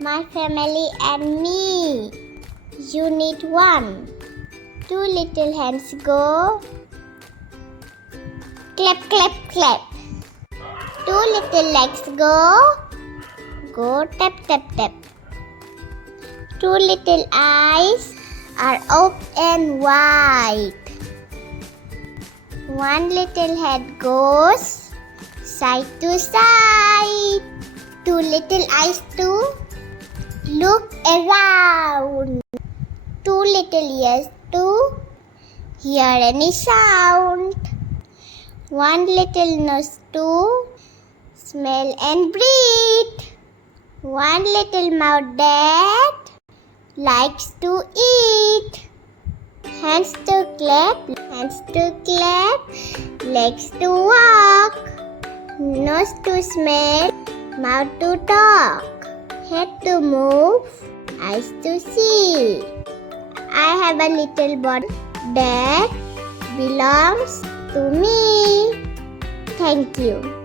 My family and me. Unit 1. Two little hands go. Clap, clap, clap. Two little legs go. Go tap, tap, tap. Two little eyes are open wide. One little head goes side to side. Two little eyes too. Look around. Two little ears to hear any sound. One little nose to smell and breathe. One little mouth that likes to eat. Hands to clap, legs to walk, nose to smell, mouth to talk, head to move, eyes to see. I have a little body that belongs to me. Thank you.